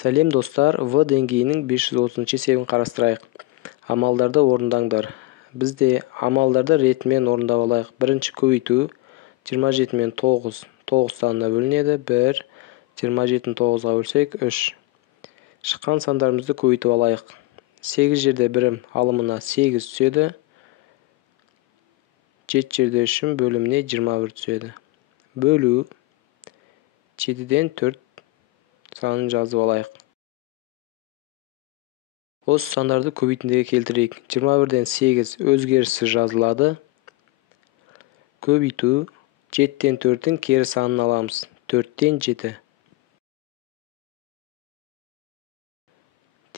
Сәлем достар, В деңгейінің 530 есебін қарастырайық. Амалдарды орындаңдар. Бізде амалдарды ретімен орындап алайық. Бірінші көбейту 27 мен 9 санына бөлінеді. 1 27-ні 9-ға бөлсек 3. Шыққан сандарымызды көбейтіп алайық. 8 жерде бірім алымына 8 түседі. 7 жерде үшін бөліміне 21 түседі. Бөлу 7-ден 4 санын жазып алайық. Осы сандарды көбейтіндіге келтірейік. 21-ден 8 өзгеріссіз жазылады. Көбейту 7-ден 4-ін кері санын аламыз. 4-ден 7.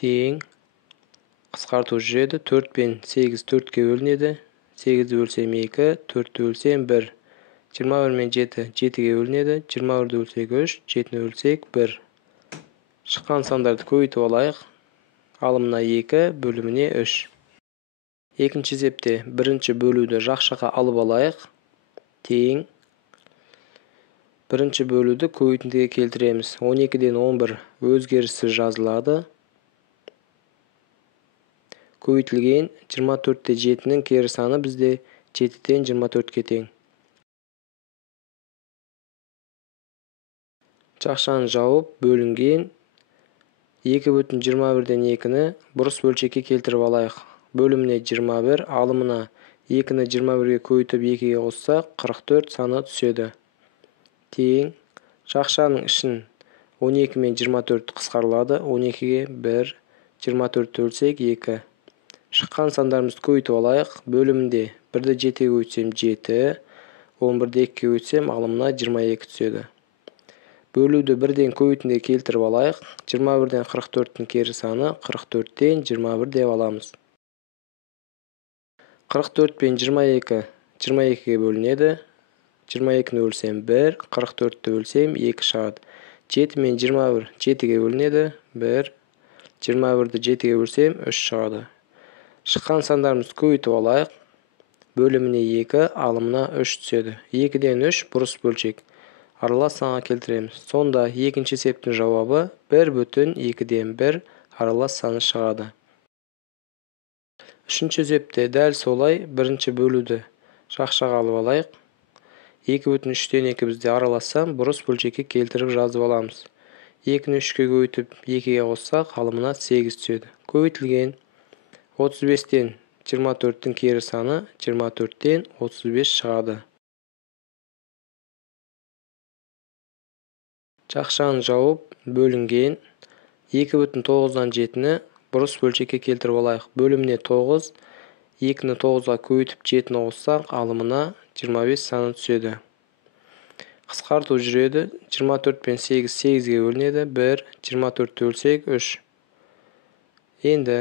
Тең. Қысқарту жүреді. 4 пен 8 4-ке бөлінеді. 8-ді бөлсем 2, 4-ді бөлсем 1. 21 мен 7 7-ге бөлінеді. 21-ді бөлсек 3, 7-ні бөлсек 1. Шыққан сандарды көбейтіп алайық. Алымына 2, бөліміне 3. Екінші есепте бірінші бөлуді жақшаға алып алайық. Тең. Бірінші бөлуді көбейтіндіге келтіреміз. 12-ден 11 өзгеріссіз жазылады. Көбейтілген 24-те 7-нің кері саны бізде 7-ден 24-ке тең. Жақшаны жауып бөлінген 2,21-ден 2-ні бұрыс бөлшекке келтіріп алайық. Бөліміне 21, алымына 2-ні 21-ге көбейтіп 2-ге қоссақ 44 саны түседі. Тең. Жақшаның ішін 12 мен 24 қысқарылады. 12-ге 1, 24 бөлсек 2. Шыққан сандарымызды көбейтіп алайық. Бөлімінде 1-ді 7-ге көбейтсем 7, 11-ді 2-ге көбейтсем алымына 22 түседі. Бөлуді 1-ден көбейтіндіге келтіріп алайық. 21-ден 44-тің кері саны 44-тен 21 деп аламыз. 44 пен 22 22-ге бөлінеді. 22-ні бөлсем 1, 44-ті бөлсем 2 шығады. 7 мен 21 7-ге бөлінеді. 1, 21-ді 7-ге бөлсем 3 шығады. Шыққан сандарымызды көбейтіп алайық. Бөліміне 2, алымына 3 түседі. 2-ден 3 бұрыс бөлшек. Аралас санға келтіреміз. Сонда екінші есептің жауабы 1,2-ден 1 аралас саны шығады. Үшінші есепте дәл солай бірінші бөлуді жақшаға алып алайық. 2,3-ден 2 бізде аралассам бұрыс бөлшекке келтіріп жазып аламыз. 2-ні 3-ке көбейтіп 2-ге қоссақ алымына 8 түседі. Көбейтілген 35-тен 24-тің кері саны 24-тен 35 шығады. Жақшаны жауып бөлінген 2,9-дан 7-ні бұрыс бөлшекке келтіріп алайық. Бөліміне 9, 2-ні 9-ға көбейтіп 7-ні қоссақ алымына 25 саны түседі. Қысқарту жүреді. 24 пен 8 8-ге бөлінеді. 1, 24-ті бөлсек 3. Енді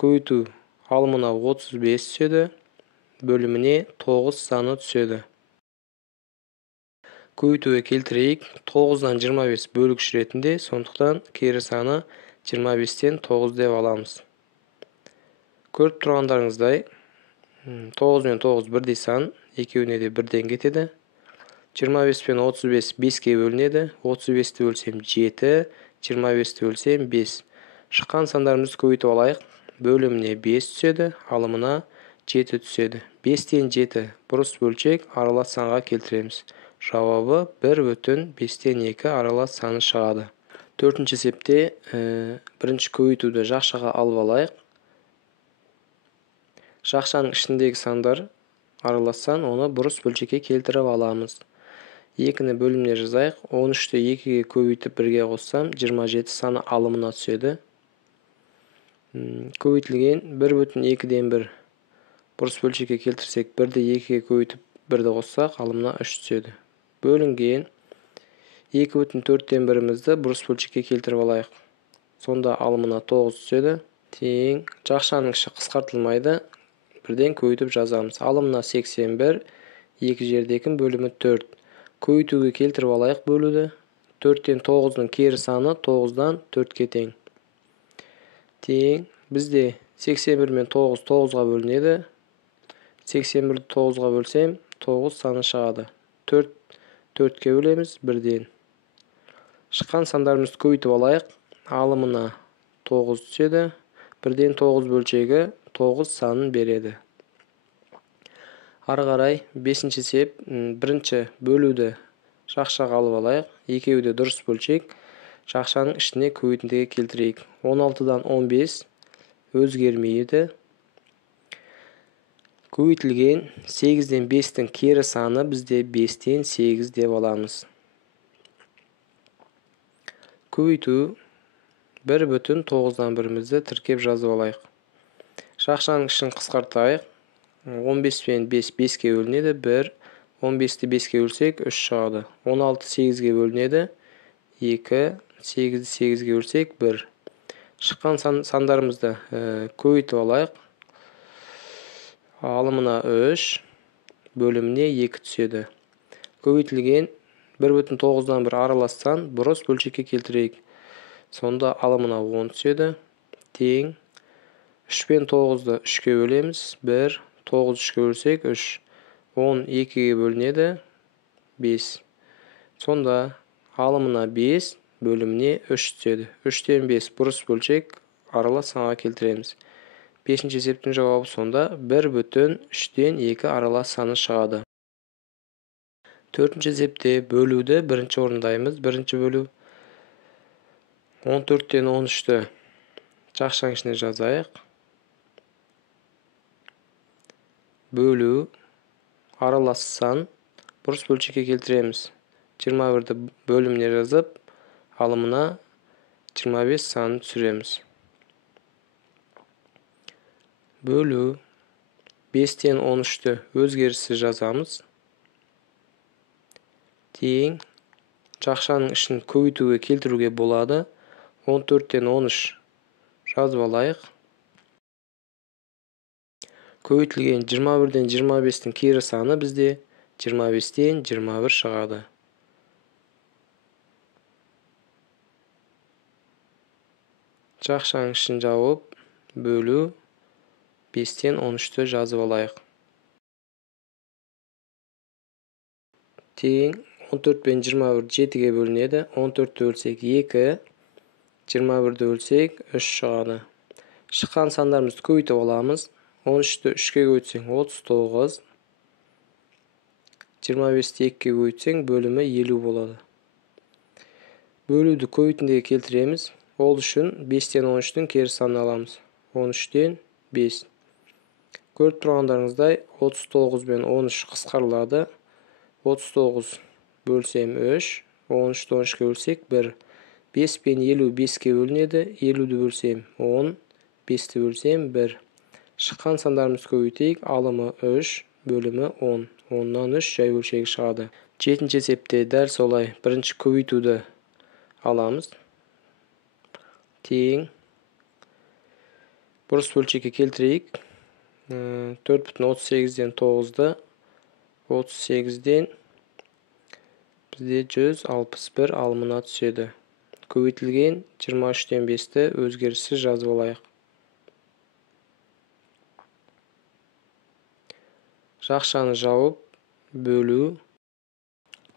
көбейту алымына 35 түседі. Бөліміне 9 саны түседі. Көбейтуге келтірейік. 9-дан 25 бөлгіш ретінде, сондықтан кері саны 25-тен 9 деп аламыз. Көріп тұрғандарыңыздай 9 мен 9 бірдей сан, екеуіне де бірден кетеді. 25 пен 35 5-ке бөлінеді. 35-ті бөлсем 7, 25-ті бөлсем 5. Шыққан сандарымызды көбейтіп алайық. Бөліміне 5 түседі, алымына 7 түседі. 5-тен 7 бұрыс бөлшек аралас санға келтіреміз. Жауабы 1,5-тен 2 аралас саны шығады. Төртінші есепте бірінші көбейтуді жақшаға алып алайық. Жақшаның ішіндегі сандар аралассан, оны бұрыс бөлшекке келтіріп аламыз. 2-ні бөліміне жазайық. 13-ті 2-ге көбейтіп 1-ге қоссам 27 саны алымына түседі. Көбейтілген 1,2-ден 1 бұрыс бөлшекке келтірсек 1-ді 2-ге көбейтіп 1-ді қоссақ алымына 3 түседі. Бөлінген 2,4-ден 1-мізді бұрыс бөлшекке келтіріп алайық. Сонда алымына 9 түседі. Тең. Жақшаның іші қысқартылмайды. Бірден көбейтіп жазамыз. Алымына 81, 2 жердегі бөлімі 4. Көбейтуге келтіріп алайық бөлуді. 4-тен 9-ның кері саны 9-дан 4-ке тең. Тең. Бізде 81 мен 9 9-ға бөлінеді. 81-ді 9-ға бөлсем 9 саны шығады. 4 4-ке бөлеміз 1-ден. Шыққан сандарымызды көбейтіп алайық. алымына 9 түседі. 1-ден 9 бөлшегі 9 санын береді. Ары қарай 5-ші есеп, бірінші бөлуді жақшаға алып алайық. Екеуі де дұрыс бөлшек. Жақшаның ішіне көбейтіндіге келтірейік. 16-дан 15 өзгермейді. Көбейтілген 8-ден 5-тің кері саны бізде 5-тен 8 деп аламыз. Көбейту 1,9-дан 1-мізді тіркеп жазып алайық. Жақшаның ішін қысқартайық. 15 пен 5 5-ке бөлінеді. 1. 15-ті 5-ке бөлсек 3 шығады. 16 8-ге бөлінеді. 2. 8-ді 8-ге бөлсек 1. Шыққан сандарымызды көбейтіп алайық. Алымына 3, бөліміне 2 түседі. Көбейтілген 1,9-дан 1 аралассан, бұрыс бөлшекке келтірейік. Сонда алымына 10 түседі. Тең 3 пен 9-ды 3-ке бөлеміз. 1, 9 3-ке бөлсек 3. 10 2-ге бөлінеді. 5. Сонда алымына 5, бөліміне 3 түседі. 3-тен 5 бұрыс бөлшек аралас санға келтіреміз. 5-ші есептің жауабы сонда 1,3-тен 2 аралас саны шығады. 4-ші есепте бөлуді бірінші орындаймыз. Бірінші бөлу 14-тен 13-ті жақшаның ішіне жазайық. Бөлу аралас сан бұрыс бөлшекке келтіреміз. 21-ді бөліміне жазып, алымына 25 санын түсіреміз. Бөлу 5-тен 13-ті өзгеріссіз жазамыз. Тең жақшаның ішін көбейтуге келтіруге болады. 14-тен 13 жазып алайық. Көбейтілген 21-ден 25-тің кері саны бізде 25-тен 21 шығады. Жақшаның ішін жауып, бөлу 5-тен 13-ті жазып алайық. Тең 14 пен 21 7-ге бөлінеді. 14-ті бөлсек 2, 21-ді бөлсек 3 шығады. Шыққан сандарымызды көбейтіп аламыз. 13-ті 3-ке көбейтсең 39, 25-ті 2-ке көбейтсең бөлімі 50 болады. Бөлуді көбейтіндіге келтіреміз. Ол үшін 5-тен 13-тің кері санын аламыз. 13-тен 5. Көріп тұрғандарыңыздай 39 бен 13 қысқарылады. 39 бөлсем 3, 13-ті 13-ке бөлсек 1. 5 пен 50 5-ке бөлінеді. 50-ді бөлсем 10, 5-ті бөлсем 1. Шыққан сандарымыз көбейтейік. Алымы 3, бөлімі 10. 10-нан 3 жай бөлшегі шығады. 7-ші есепте дәл солай бірінші көбейтуді аламыз. Тең бұрыс бөлшекке келтірейік. 4,38-ден 9-ды 38-ден бізде 161 алымына түседі. Көбейтілген 23-тен 5-ті өзгеріссіз жазып алайық. Жақшаны жауып, бөлу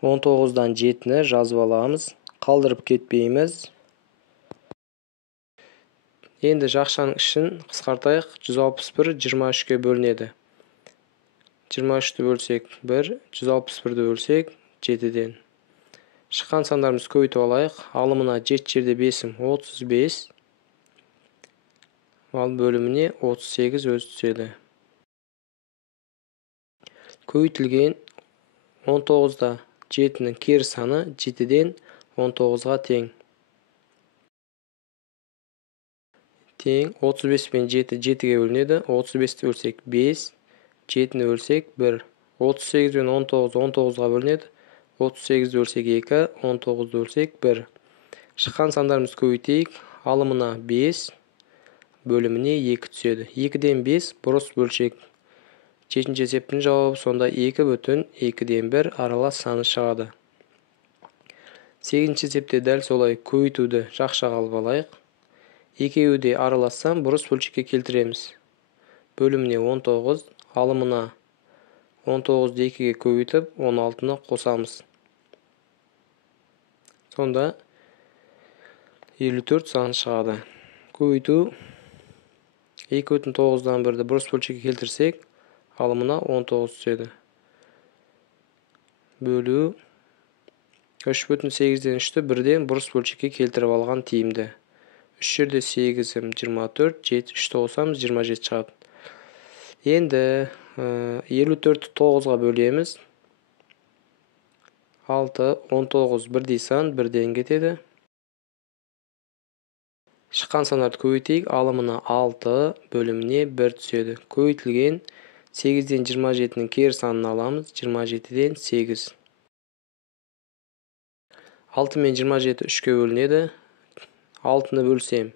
19-дан 7-ні жазып аламыз. Қалдырып кетпейміз. Енді жақшаның ішін қысқартайық. 161 23-ке бөлінеді. 23-ті бөлсек 1, 161-ді бөлсек 7-ден. Шыққан сандарымыз көбейтіп алайық. Алымына 7 жерде 5-ім 35. Ал бөліміне 38 өз түседі. Көбейтілген 19-да 7-нің кері саны 7-ден 19-ға тең. Тең 35 пен 7 7-ге бөлінеді. 35-ті бөлсек 5, 7-ні бөлсек 1. 38 пен 19 19-ға бөлінеді. 38-ді бөлсек 2, 19-ды бөлсек 1. Шыққан сандарымыз көбейтейік. Алымына 5, бөліміне 2 түседі. 2-ден 5 бұрыс бөлшек. 7-ші есептің жауабы сонда 2,2-ден 1 аралас саны шығады. 8-ші есепте дәл солай көбейтуді жақшаға алып алайық. Екеуі де аралассам бұрыс бөлшекке келтіреміз. Бөліміне 19, алымына 19-ды 2-ге көбейтіп 16-ны қосамыз. Сонда 54 sаны шығады. Көбейту 2,9-дан 1-ді бұрыс бөлшекке келтірсек, алымына 19 түседі. Бөлу 3,8-ден 3-ті 1-ден бұрыс бөлшекке келтіріп алған тиімді. 3 жерде 8-ім 24, 3-ті қосамыз 27 шығады. Енді 54-ті 9-ға бөлеміз. 6, 19 бірдей сан, 1-ден кетеді. Шыққан сандарды көбейтейік, алымына 6, бөліміне 1 түседі. Көбейтілген 8-ден 27-нің кері санын аламыз, 27-ден 8. 6 мен 27 3-ке бөлінеді. 6-ны бөлсем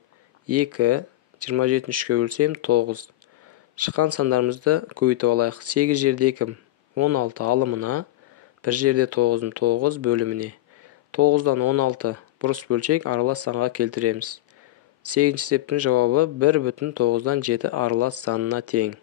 2, 27-ні 3-ке бөлсем 9. Шыққан сандарымызды көбейтіп алайық. 8 жерде 2, 16 алымына, 1 жерде 9, 9 бөліміне. 9-дан 16 бұрыс бөлшек аралас санға келтіреміз. 8-ші есептің жауабы 1,9-дан 7 аралас санына тең.